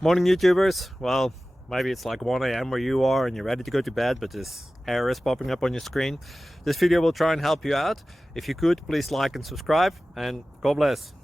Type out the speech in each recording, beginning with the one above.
Morning YouTubers. Well, maybe it's like 1 a.m. where you are and you're ready to go to bed, but this error is popping up on your screen. This video will try and help you out. If you could, please like and subscribe, and God bless.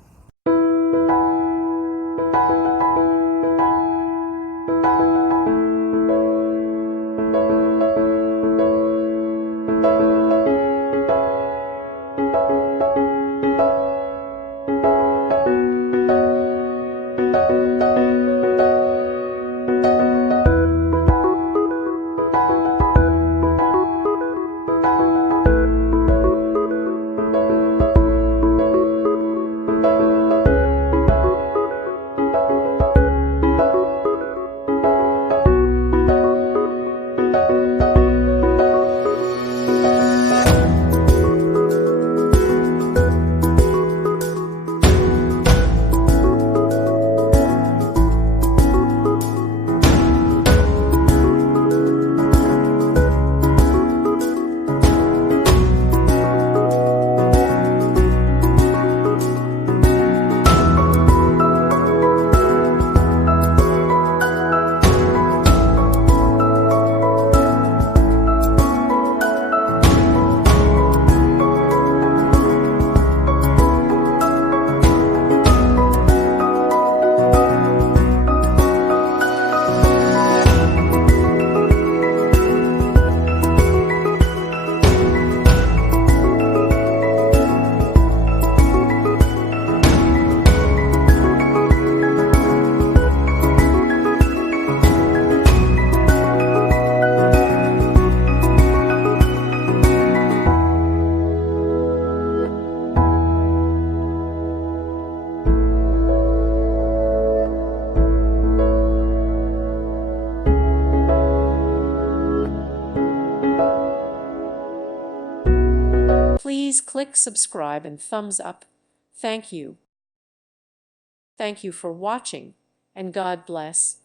Please click subscribe and thumbs up. Thank you. Thank you for watching, and God bless.